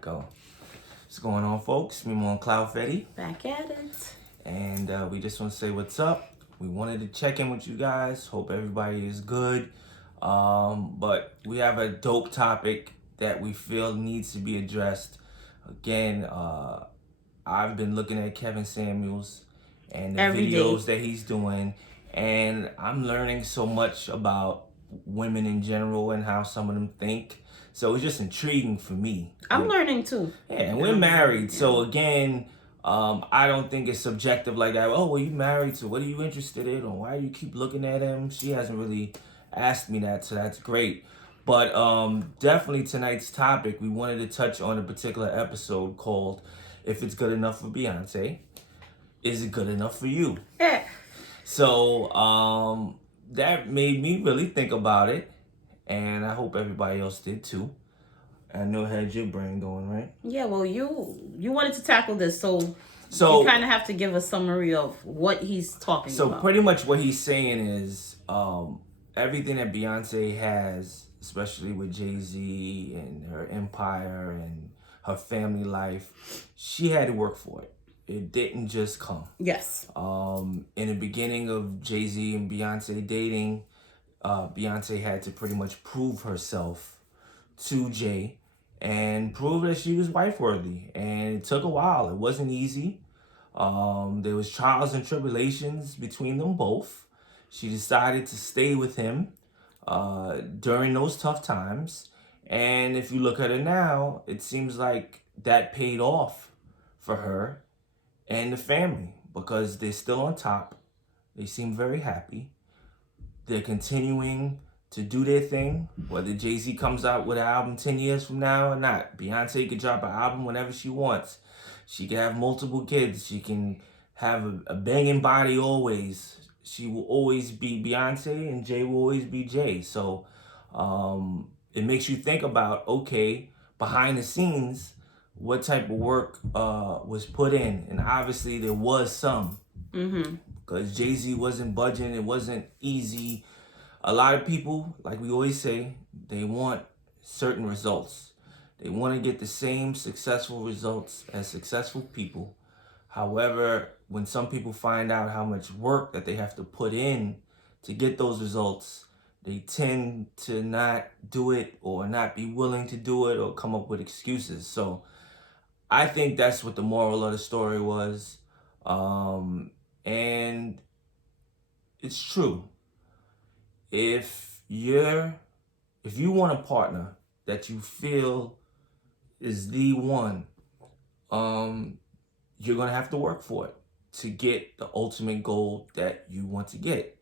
Go. What's going on, folks? Me on Cloud Fetty. Back at it. And we just want to say what's up. We wanted to check in with you guys. Hope everybody is good. But we have a dope topic that we feel needs to be addressed. Again, I've been looking at Kevin Samuels and the Every videos day. that he's doing, and I'm learning so much about women in general and how some of them think. So it's just intriguing for me. I'm learning too. Yeah, and we're married. So again, I don't think it's subjective like that. Oh, well, you married, so what are you interested in? Or why do you keep looking at him? She hasn't really asked me that, so that's great. But definitely tonight's topic, we wanted to touch on a particular episode called If It's Good Enough for Beyonce, Is It Good Enough for You? Yeah. So that made me really think about it, and I hope everybody else did too. I know it had your brain going, right? Yeah, well, you wanted to tackle this, so So you kind of have to give a summary of what he's talking So about. pretty much what he's saying is everything that Beyonce has, especially with Jay-Z and her empire and her family life, she had to work for it. It didn't just come. Yes. In the beginning of Jay-Z and Beyonce dating, Beyonce had to pretty much prove herself to Jay and prove that she was wife worthy. And it took a while. It wasn't easy. There was trials and tribulations between them both. She decided to stay with him during those tough times. And if you look at her now, it seems like that paid off for her and the family because they're still on top. They seem very happy. They're continuing to do their thing, whether Jay-Z comes out with an album 10 years from now or not. Beyonce could drop an album whenever she wants. She can have multiple kids. She can have a banging body always. She will always be Beyonce and Jay will always be Jay. So it makes you think about, okay, behind the scenes, what type of work was put in. And obviously there was some. Because Jay-Z wasn't budging. It wasn't easy. A lot of people, like we always say, they want certain results. They want to get the same successful results as successful people. However, when some people find out how much work that they have to put in to get those results, they tend to not do it or not be willing to do it or come up with excuses. So I think that's what the moral of the story was. And it's true. If you want a partner that you feel is the one, you're gonna have to work for it to get the ultimate goal that you want to get.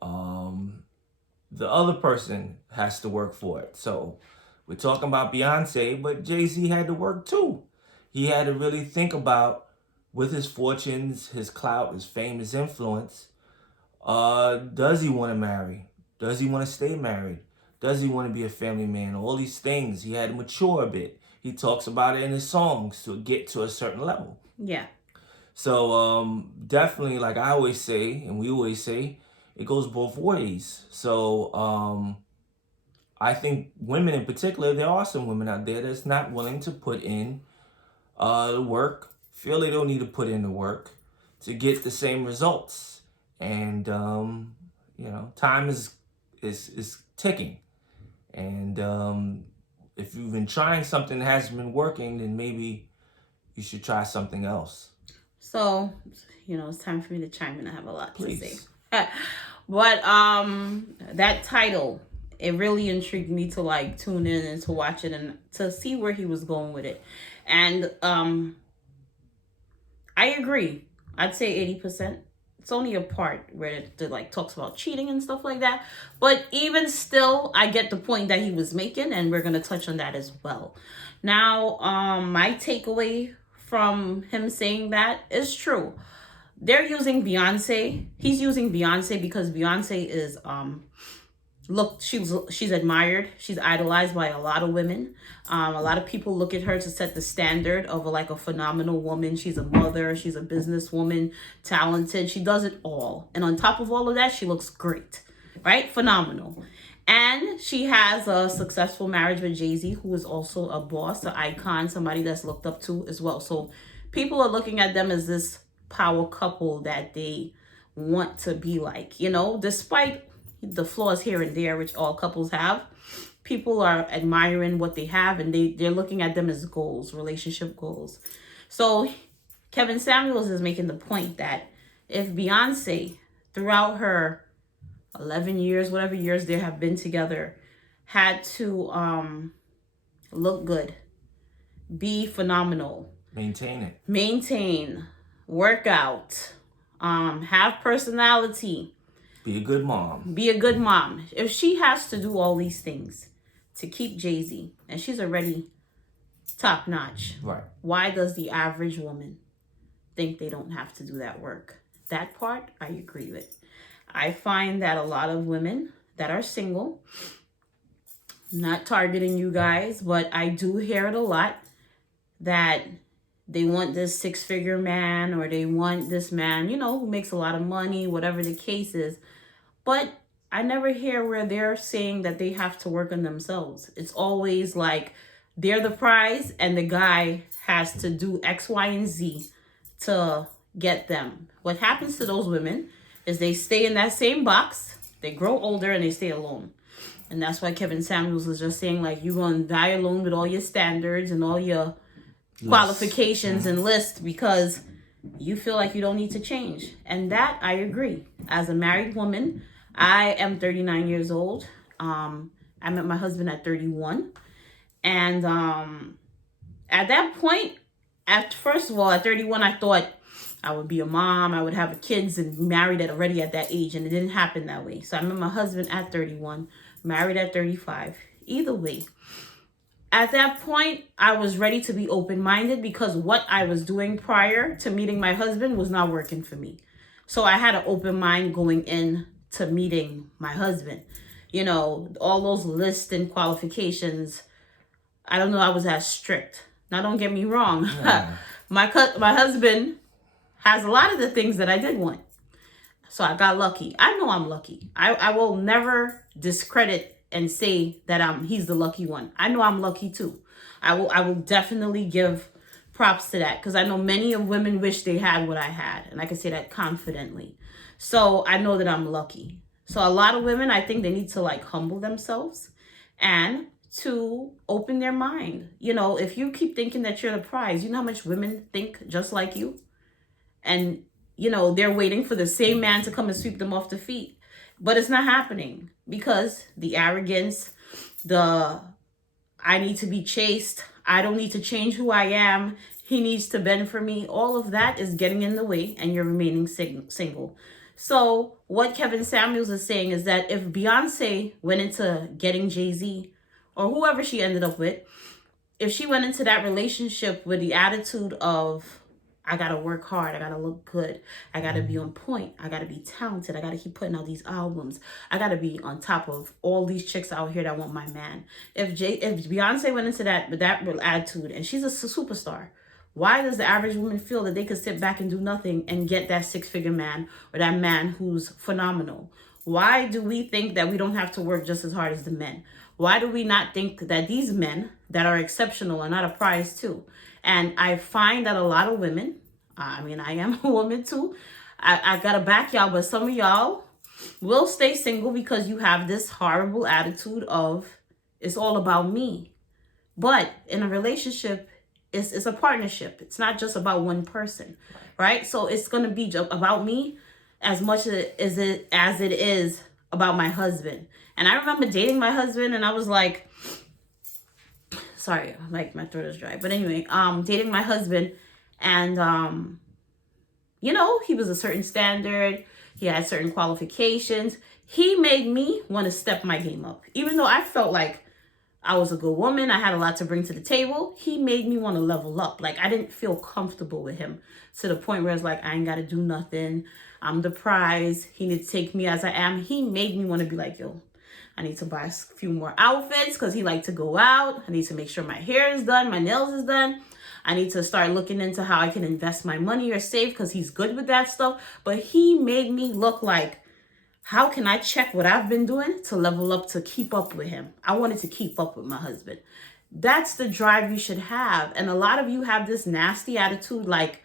The other person has to work for it. So we're talking about Beyonce, but Jay-Z had to work too. He had to really think about, with his fortunes, his clout, his fame, his influence, does he want to marry? Does he want to stay married? Does he want to be a family man? All these things. He had to mature a bit. He talks about it in his songs to get to a certain level. Yeah. So definitely, like I always say, and we always say, it goes both ways. So I think women in particular, there are some women out there that's not willing to put in the work, feel they don't need to put in the work to get the same results. And time is ticking. And if you've been trying something that hasn't been working, then maybe you should try something else. So, it's time for me to chime in. I have a lot Please. to say. But that title, it really intrigued me to tune in and to watch it and to see where he was going with it. And I agree. I'd say 80%. It's only a part where it talks about cheating and stuff like that. But even still, I get the point that he was making, and we're gonna touch on that as well. Now, my takeaway from him saying that is true. They're using Beyonce. He's using Beyonce because Beyonce is she's admired, she's idolized by a lot of women. A lot of people look at her to set the standard of a phenomenal woman. She's a mother, she's a businesswoman, talented, she does it all, and on top of all of that, she looks great, right? Phenomenal. And she has a successful marriage with Jay-Z, who is also a boss, an icon, somebody that's looked up to as well. So people are looking at them as this power couple that they want to be like, despite the flaws here and there, which all couples have. People are admiring what they have, and they're looking at them as goals, relationship goals. So Kevin Samuels is making the point that if Beyonce, throughout her 11 years, whatever years they have been together, had to look good, be phenomenal, maintain, work out, have personality, be a good mom. If she has to do all these things to keep Jay-Z, and she's already top notch, right? Why does the average woman think they don't have to do that work? That part I agree with. I find that a lot of women that are single, not targeting you guys, but I do hear it a lot, that they want this 6-figure man, or they want this man, who makes a lot of money, whatever the case is. But I never hear where they're saying that they have to work on themselves. It's always like they're the prize and the guy has to do X, Y, and Z to get them. What happens to those women is they stay in that same box, they grow older, and they stay alone. And that's why Kevin Samuels was just saying, like, you're going to die alone with all your standards and all your qualifications and lists, because you feel like you don't need to change. And that I agree. As a married woman, I am 39 years old. I met my husband at 31. And at that point, first of all, at 31, I thought I would be a mom, I would have kids and married already at that age, and it didn't happen that way. So I met my husband at 31, married at 35. Either way, at that point, I was ready to be open-minded, because what I was doing prior to meeting my husband was not working for me. So I had an open mind going in to meeting my husband. All those lists and qualifications, I don't know, I was as strict. Now, don't get me wrong. Yeah. My husband has a lot of the things that I did want. So I got lucky. I know I'm lucky. I will never discredit and say that he's the lucky one. I know I'm lucky too. I will definitely give props to that, because I know many of women wish they had what I had, and I can say that confidently. So I know that I'm lucky. So a lot of women, I think they need to humble themselves and to open their mind. If you keep thinking that you're the prize, you know how much women think just like you? And, they're waiting for the same man to come and sweep them off the feet. But it's not happening, because the arrogance, I need to be chased, I don't need to change who I am, he needs to bend for me, all of that is getting in the way, and you're remaining single. So what Kevin Samuels is saying is that if Beyonce went into getting Jay-Z, or whoever she ended up with, if she went into that relationship with the attitude of, I gotta work hard, I gotta look good, I gotta be on point, I gotta be talented, I gotta keep putting out these albums, I gotta be on top of all these chicks out here that want my man. If Beyonce went into that with that attitude, and she's a superstar, why does the average woman feel that they could sit back and do nothing and get that 6-figure man, or that man who's phenomenal? Why do we think that we don't have to work just as hard as the men? Why do we not think that these men that are exceptional are not a prize too? And I find that a lot of women, I am a woman too, I gotta back y'all, but some of y'all will stay single because you have this horrible attitude of, it's all about me. But in a relationship, it's a partnership. It's not just about one person, right? So it's gonna be about me as much as it is about my husband. And I remember dating my husband, and I was like, sorry, like my throat is dry. But anyway, dating my husband, and he was a certain standard. He had certain qualifications. He made me want to step my game up. Even though I felt like I was a good woman, I had a lot to bring to the table, he made me want to level up. Like, I didn't feel comfortable with him to the point where it's like, I ain't got to do nothing. I'm the prize. He needs to take me as I am. He made me want to be like, yo, I need to buy a few more outfits because he liked to go out. I need to make sure my hair is done, my nails is done. I need to start looking into how I can invest my money or save because he's good with that stuff. But he made me look like how can I check what I've been doing to level up to keep up with him? I wanted to keep up with my husband. That's the drive you should have. And a lot of you have this nasty attitude like,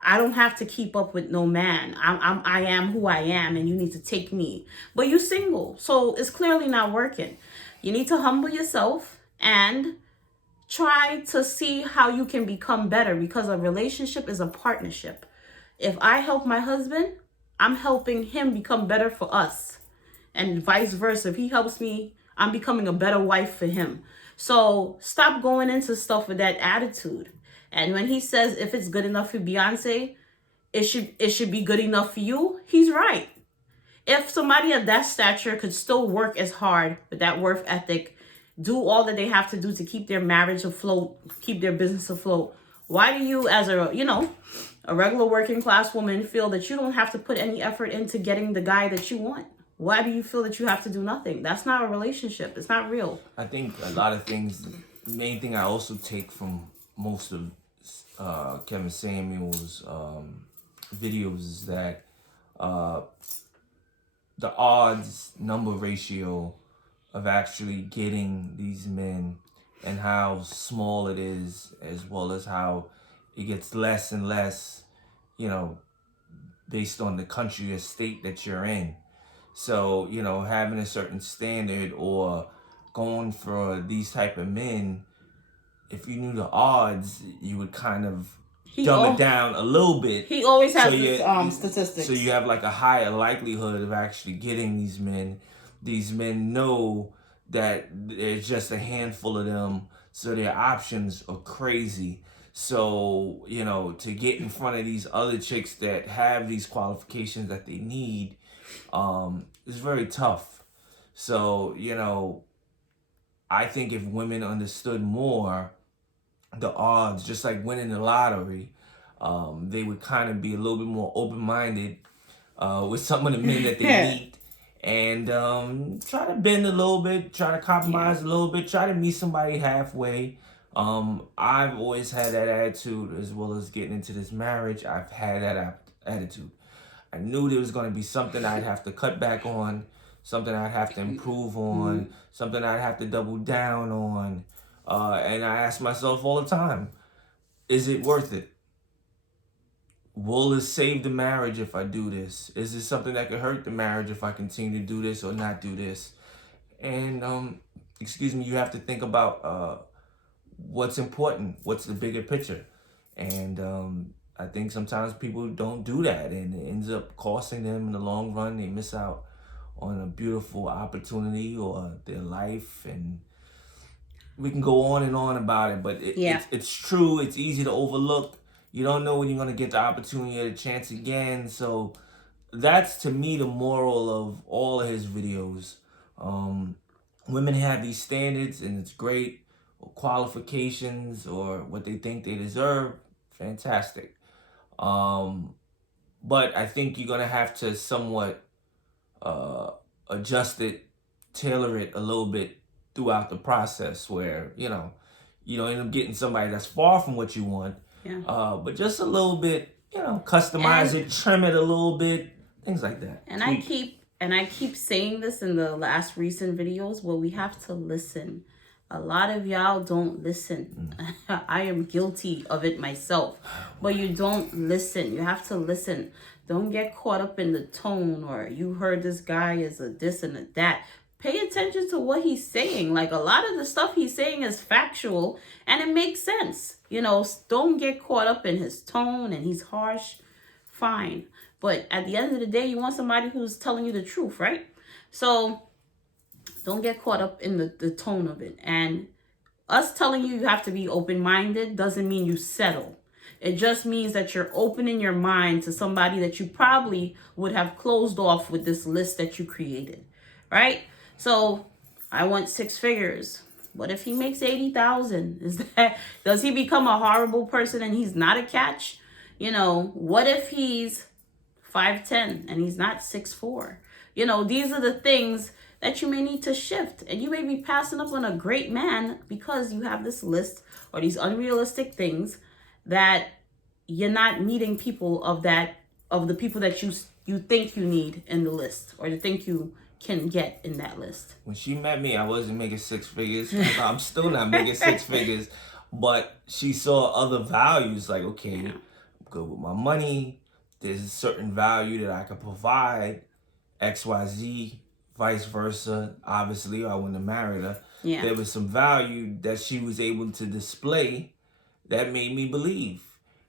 I don't have to keep up with no man. I am who I am and you need to take me. But you single, so it's clearly not working. You need to humble yourself and try to see how you can become better, because a relationship is a partnership. If I help my husband, I'm helping him become better for us. And vice versa. If he helps me, I'm becoming a better wife for him. So stop going into stuff with that attitude. And when he says if it's good enough for Beyonce, it should be good enough for you, he's right. If somebody of that stature could still work as hard with that work ethic, do all that they have to do to keep their marriage afloat, keep their business afloat, why do you, as a regular working class woman, feel that you don't have to put any effort into getting the guy that you want? Why do you feel that you have to do nothing? That's not a relationship. It's not real. I think a lot of things. The main thing I also take from most of Kevin Samuel's videos is that the odds number ratio of actually getting these men and how small it is, as well as how it gets less and less, you know, based on the country or state that you're in. So, having a certain standard or going for these type of men, if you knew the odds, you would kind of dumb it down a little bit. He always has statistics. So you have like a higher likelihood of actually getting these men. These men know that there's just a handful of them, so their options are crazy. So, to get in front of these other chicks that have these qualifications that they need, is very tough. So, I think if women understood more the odds, just like winning the lottery, they would kind of be a little bit more open-minded with some of the men that they meet, and try to bend a little bit, try to compromise a little bit, try to meet somebody halfway. I've always had that attitude, as well as getting into this marriage. I've had that attitude. I knew there was going to be something I'd have to cut back on, something I'd have to improve on, something I'd have to double down on. And I ask myself all the time, is it worth it? Will it save the marriage if I do this? Is it something that could hurt the marriage if I continue to do this or not do this? And, you have to think about what's important, what's the bigger picture. And I think sometimes people don't do that, and it ends up costing them in the long run. They miss out on a beautiful opportunity or their life, and we can go on and on about it, but it's true. It's easy to overlook. You don't know when you're going to get the opportunity or the chance again. So that's, to me, the moral of all of his videos. Women have these standards, and it's great, or qualifications, or what they think they deserve. Fantastic. But I think you're going to have to somewhat adjust it, tailor it a little bit throughout the process, where, you don't end up getting somebody that's far from what you want, but just a little bit, customize it, trim it a little bit, things like that. And I keep saying this in the last recent videos, where we have to listen. A lot of y'all don't listen. I am guilty of it myself. But you don't listen. You have to listen. Don't get caught up in the tone, or you heard this guy is a this and a that. Pay attention to what he's saying. Like, a lot of the stuff he's saying is factual and it makes sense. Don't get caught up in his tone and he's harsh. Fine. But at the end of the day, you want somebody who's telling you the truth, right? So don't get caught up in the tone of it. And us telling you have to be open-minded doesn't mean you settle. It just means that you're opening your mind to somebody that you probably would have closed off with this list that you created, right? So I want 6 figures. What if he makes 80,000? Does he become a horrible person and he's not a catch? What if he's 5'10" and he's not 6'4"? These are the things that you may need to shift, and you may be passing up on a great man because you have this list or these unrealistic things that you're not meeting people of the people that you think you need in the list, or you think you can get in that list. When she met me, I wasn't making six figures. I'm still not making six figures, but she saw other values. Like, okay, Yeah. I'm good with my money. There's a certain value that I can provide. XYZ, vice versa. Obviously, I wouldn't have married her. Yeah. There was some value that she was able to display that made me believe.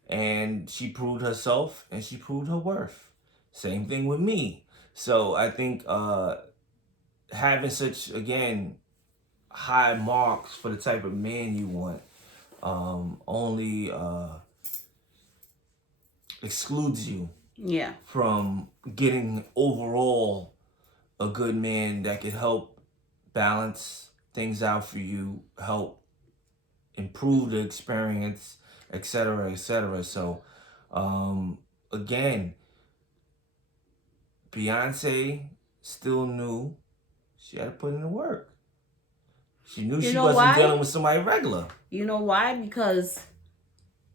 And she proved herself and she proved her worth. Same thing with me. So I think having such, again, high marks for the type of man you want only excludes you Yeah. from getting overall a good man that could help balance things out for you, help improve the experience, etc., etc. So, again, Beyonce still knew she had to put in the work. She knew You she know wasn't why? dealing with somebody regular. You know why? Because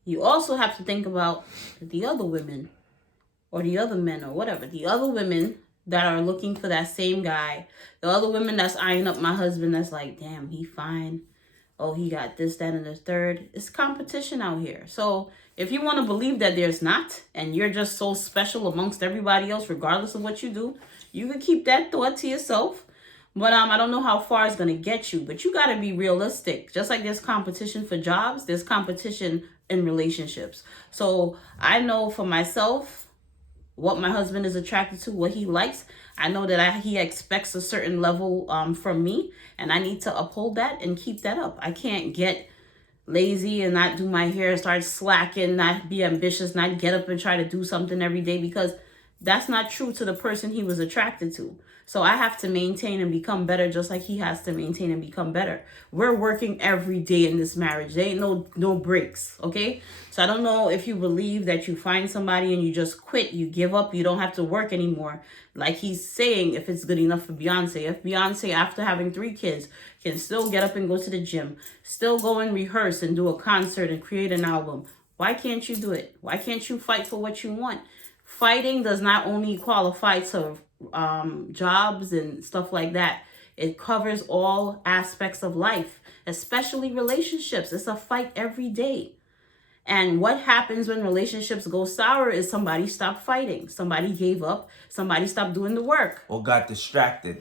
you also have to think about the other women, or the other men, or whatever. The other women that are looking for that same guy. The other women that's eyeing up my husband, that's like, damn, he fine. Oh, he got this, that, and the third. It's competition out here. So if you want to believe that there's not, and you're just so special amongst everybody else, regardless of what you do, you can keep that thought to yourself. But I don't know how far it's gonna get you. But you gotta be realistic. Just like there's competition for jobs, there's competition in relationships. So I know for myself what my husband is attracted to, what he likes. I know that he expects a certain level from me, and I need to uphold that and keep that up. I can't get lazy and not do my hair, start slacking, not be ambitious, not get up and try to do something every day, because that's not true to the person he was attracted to. So I have to maintain and become better, just like he has to maintain and become better. We're working every day in this marriage. There ain't no breaks, okay? So I don't know if you believe that you find somebody and you just quit, you give up, you don't have to work anymore. Like he's saying, if it's good enough for Beyonce. If Beyonce, after having 3 kids, can still get up and go to the gym, still go and rehearse and do a concert and create an album, why can't you do it? Why can't you fight for what you want? Fighting does not only qualify to jobs and stuff like that. It covers all aspects of life, especially relationships. It's a fight every day. And what happens when relationships go sour is somebody stopped fighting, somebody gave up, somebody stopped doing the work, or got distracted.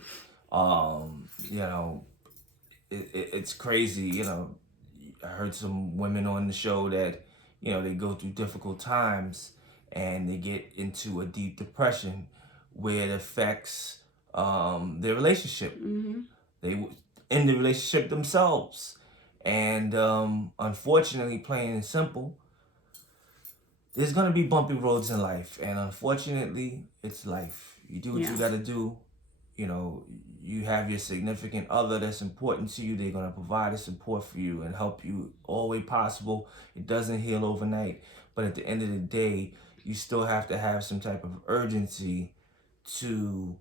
It's crazy. I heard some women on the show that, they go through difficult times and they get into a deep depression where it affects their relationship. They end the relationship themselves. And unfortunately, plain and simple, there's going to be bumpy roads in life. And unfortunately, it's life. You do what you got to do. You have your significant other that's important to you. They're going to provide the support for you and help you all way possible. It doesn't heal overnight. But at the end of the day, you still have to have some type of urgency to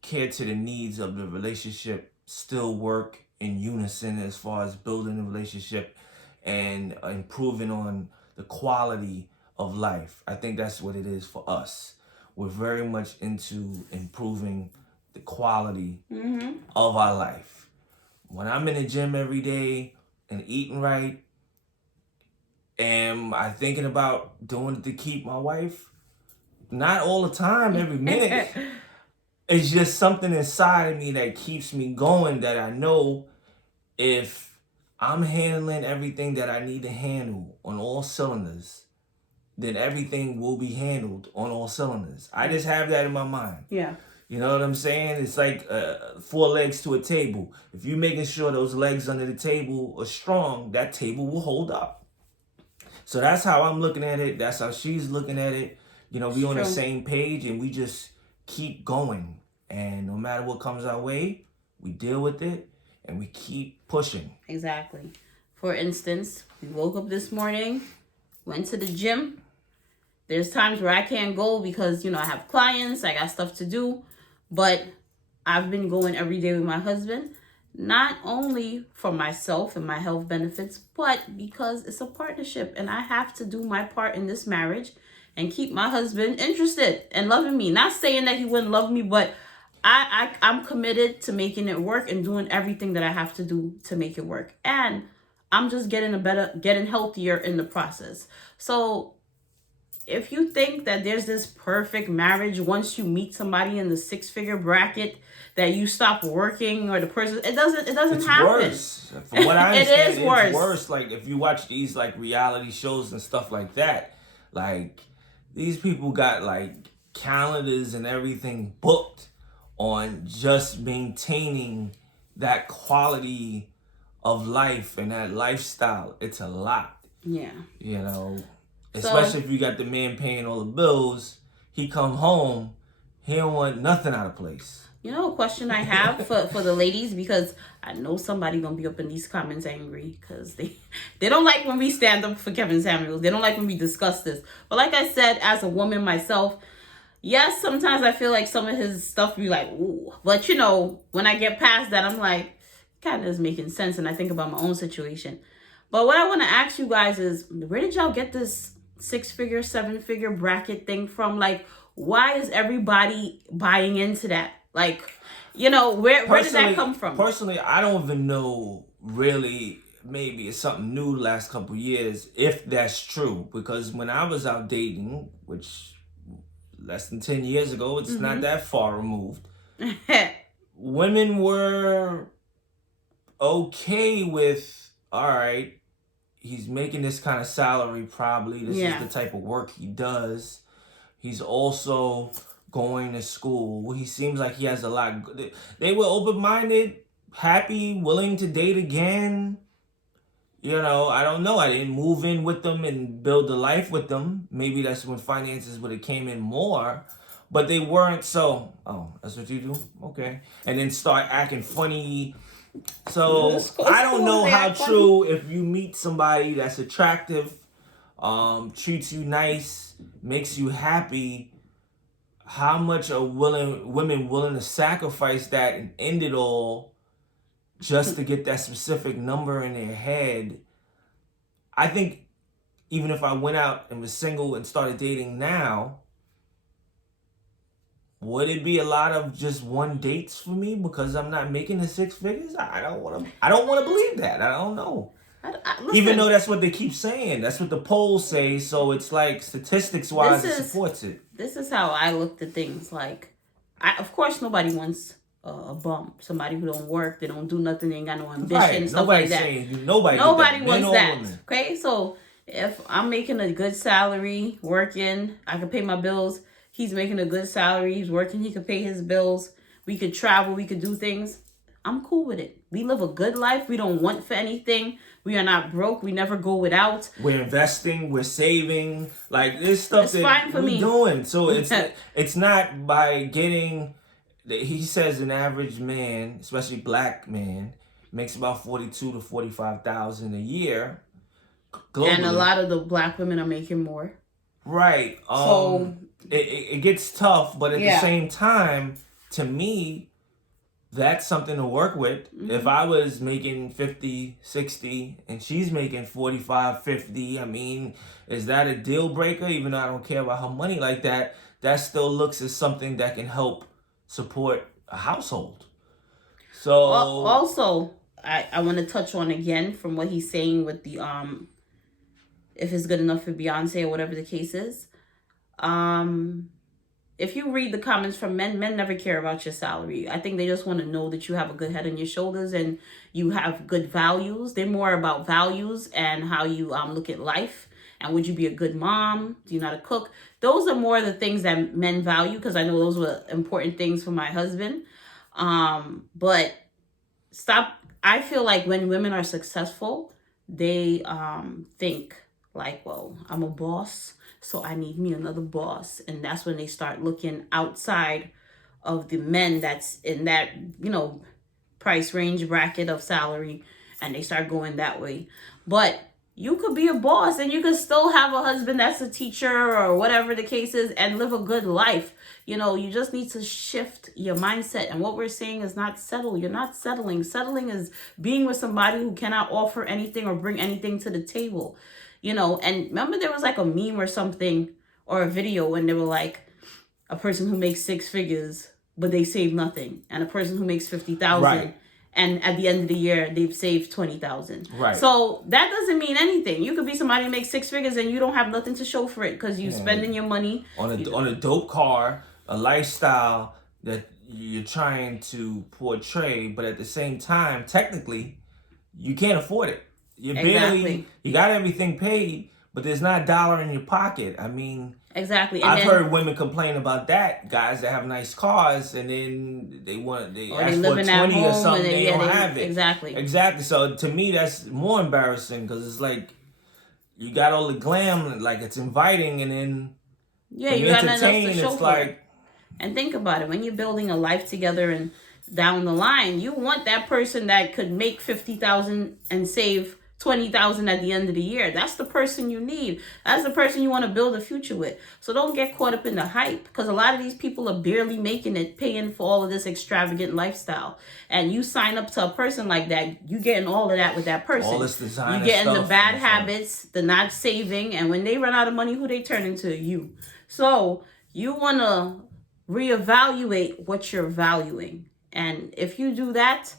care to the needs of the relationship, still work in unison as far as building the relationship and improving on the quality of life. I think that's what it is for us. We're very much into improving the quality of our life. When I'm in the gym every day and eating right, am I thinking about doing it to keep my wife? Not all the time, every minute. It's just something inside of me that keeps me going, that I know if I'm handling everything that I need to handle on all cylinders, then everything will be handled on all cylinders. I just have that in my mind. Yeah. You know what I'm saying? It's like 4 legs to a table. If you're making sure those legs under the table are strong, that table will hold up. So that's how I'm looking at it. That's how she's looking at it. We on the same page, and we just keep going. And no matter what comes our way, we deal with it and we keep pushing. Exactly. For instance, we woke up this morning, went to the gym. There's times where I can't go because, I have clients, I got stuff to do. But I've been going every day with my husband, not only for myself and my health benefits, but because it's a partnership and I have to do my part in this marriage. and keep my husband interested and loving me. Not saying that he wouldn't love me, but I'm committed to making it work and doing everything that I have to do to make it work. And I'm just getting healthier in the process. So if you think that there's this perfect marriage once you meet somebody in the six-figure bracket, that you stop working, or the person, it doesn't It's happen. worse. From what I It understand, is it's worse. worse. Like if you watch these like reality shows and stuff like that, like these people got like calendars and everything booked on just maintaining that quality of life and that lifestyle. It's a lot. Yeah. You know, So especially if you got the man paying all the bills. He come home, he don't want nothing out of place. you know, a question I have for the ladies, because I know somebody gonna be up in these comments angry because they don't like when we stand up for Kevin Samuels. They don't like when we discuss this. But like I said, as a woman myself, yes, sometimes I feel like some of his stuff be like, ooh. But you know, when I get past that, I'm like, kind of is making sense, and I think about my own situation. But what I want to ask you guys is, where did y'all get this six-figure, seven-figure bracket thing from? Like, why is everybody buying into that? Like, you know, where did that come from? Personally, I don't even know really. Maybe it's something new the last couple of years, if that's true. Because when I was out dating, which less than 10 years ago, it's not that far removed, women were okay with, all right, he's making this kind of salary probably. This is the type of work he does. He's also going to school. He seems like he has a lot. They were open-minded, happy, willing to date again. You know, I don't know. I didn't move in with them and build a life with them. Maybe that's when finances would have came in more. But they weren't so, oh, that's what you do? Okay. And then start acting funny. So I don't know how true, if you meet somebody that's attractive, treats you nice, makes you happy, how much are women willing to sacrifice that and end it all just to get that specific number in their head. I think even if I went out and was single and started dating now, would it be a lot of just one dates for me because I'm not making the six figures? I don't want to believe that. I don't know. Even though that's what they keep saying, that's what the polls say. So it's like statistics wise, it supports it. This is how I looked at things. Like, of course, nobody wants a bum, somebody who don't work, they don't do nothing, they ain't got no ambition, stuff like that. Nobody wants that. Okay, so if I'm making a good salary, working, I can pay my bills. He's making a good salary, he's working, he could pay his bills. We could travel, we could do things. I'm cool with it. We live a good life. We don't want for anything. We are not broke. We never go without. We're investing. We're saving. Like this stuff that we're doing. So it's not by getting. He says an average man, especially black man, makes about 42 to 45,000 a year. Globally. And a lot of the black women are making more. Right. So it gets tough, but at the same time, to me, that's something to work with. If I was making 50, 60 and she's making 45, 50, I mean, is that a deal breaker? Even though I don't care about her money like that, that still looks as something that can help support a household. So also, I want to touch on again from what he's saying with the if it's good enough for Beyonce or whatever the case is. If you read the comments from men never care about your salary. I think they just want to know that you have a good head on your shoulders and you have good values. They're more about values and how you look at life. And would you be a good mom? Do you know how to cook? Those are more the things that men value, because I know those were important things for my husband. But I feel like when women are successful, they think like, well, I'm a boss, so I need me another boss. And that's when they start looking outside of the men that's in that, price range bracket of salary, and they start going that way. But you could be a boss and you could still have a husband that's a teacher or whatever the case is and live a good life. You just need to shift your mindset. And what we're saying is not settle. You're not settling. Settling is being with somebody who cannot offer anything or bring anything to the table. And remember there was like a meme or something, or a video when they were like a person who makes 6 figures but they save nothing, and a person who makes 50,000 Right. and at the end of the year they've saved 20,000. Right. So that doesn't mean anything. You could be somebody who makes 6 figures and you don't have nothing to show for it because you spending your money on a dope car, a lifestyle that you're trying to portray, but at the same time, technically, you can't afford it. You got everything paid, but there's not a dollar in your pocket. I mean, exactly. And I've heard women complain about that. Guys that have nice cars and then they ask for 20 or something, they don't have it. Exactly. So to me, that's more embarrassing because it's like you got all the glam, like it's inviting, and then you got nothing else to show for it. And think about it, when you're building a life together and down the line, you want that person that could make 50,000 and save 20,000 at the end of the year. That's the person you need. That's the person you want to build a future with. So don't get caught up in the hype, because a lot of these people are barely making it, paying for all of this extravagant lifestyle. And you sign up to a person like that, you getting all of that with that person. All this designer you getting stuff, the bad habits, the not saving, and when they run out of money, who they turn into? You. So you want to reevaluate what you're valuing. And if you do that,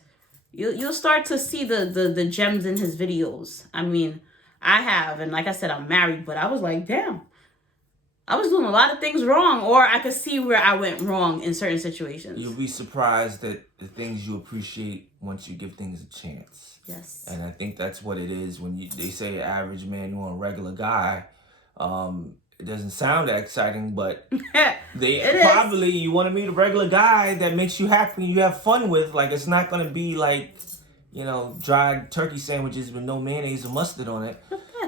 you'll start to see the gems in his videos. I mean, I have, and like I said, I'm married, but I was like, damn, I was doing a lot of things wrong, or I could see where I went wrong in certain situations. You'll be surprised at the things you appreciate once you give things a chance. Yes. And I think that's what it is when they say average man, you want a regular guy. It doesn't sound that exciting, but you want to meet a regular guy that makes you happy and you have fun with. Like, it's not going to be like, dried turkey sandwiches with no mayonnaise or mustard on it.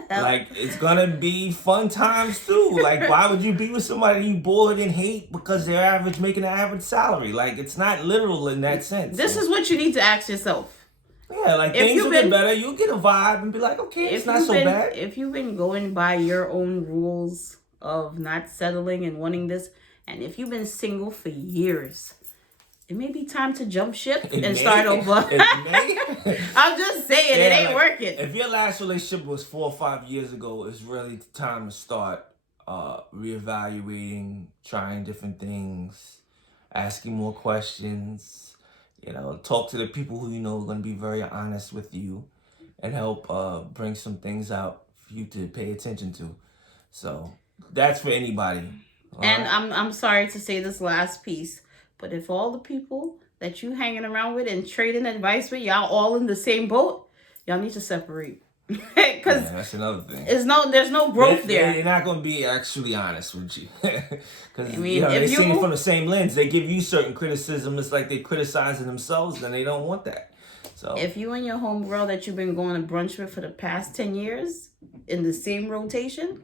Like, it's going to be fun times too. Like, why would you be with somebody you bored and hate because they're making an average salary? Like, it's not literal in that sense. This is what you need to ask yourself. Yeah, like things will get better. You'll get a vibe and be like, okay, it's not so bad. If you've been going by your own rules of not settling and wanting this, and if you've been single for years, it may be time to jump ship and start over. I'm just saying, it ain't working. If your last relationship was 4 or 5 years ago, it's really time to start reevaluating, trying different things, asking more questions. Talk to the people who are going to be very honest with you and help bring some things out for you to pay attention to. So that's for anybody. And I'm sorry to say this last piece, but if all the people that you hanging around with and trading advice with, y'all all in the same boat, y'all need to separate. Because that's another thing. There's no growth there. They're not going to be actually honest with you. Because they see it from the same lens. They give you certain criticism. It's like they're criticizing themselves, and they don't want that. So if you and your homegirl that you've been going to brunch with for the past 10 years in the same rotation,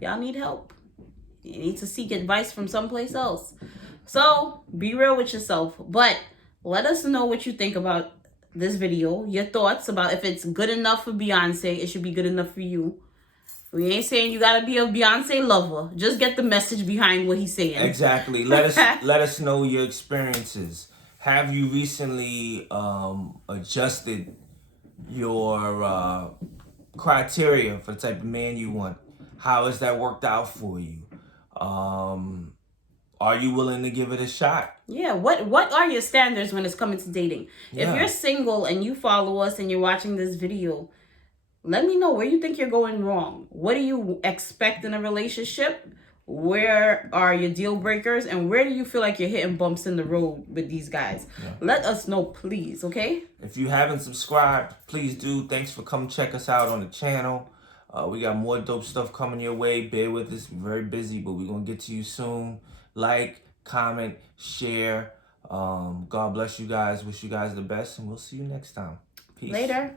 y'all need help. You need to seek advice from someplace else. So be real with yourself. But let us know what you think about this video, your thoughts about if it's good enough for Beyonce, it should be good enough for you. We ain't saying you gotta be a Beyonce lover. Just get the message behind what he's saying. Exactly. Let us know your experiences. Have you recently adjusted your criteria for the type of man you want? How has that worked out for you? Are you willing to give it a shot? Yeah, what are your standards when it's coming to dating? Yeah. If you're single and you follow us and you're watching this video, let me know where you think you're going wrong. What do you expect in a relationship? Where are your deal breakers? And where do you feel like you're hitting bumps in the road with these guys? Yeah. Let us know, please, okay? If you haven't subscribed, please do. Thanks for coming check us out on the channel. We got more dope stuff coming your way. Bear with us. We're very busy, but we're going to get to you soon. Like, comment, share. God bless you guys. Wish you guys the best, and we'll see you next time. Peace. Later.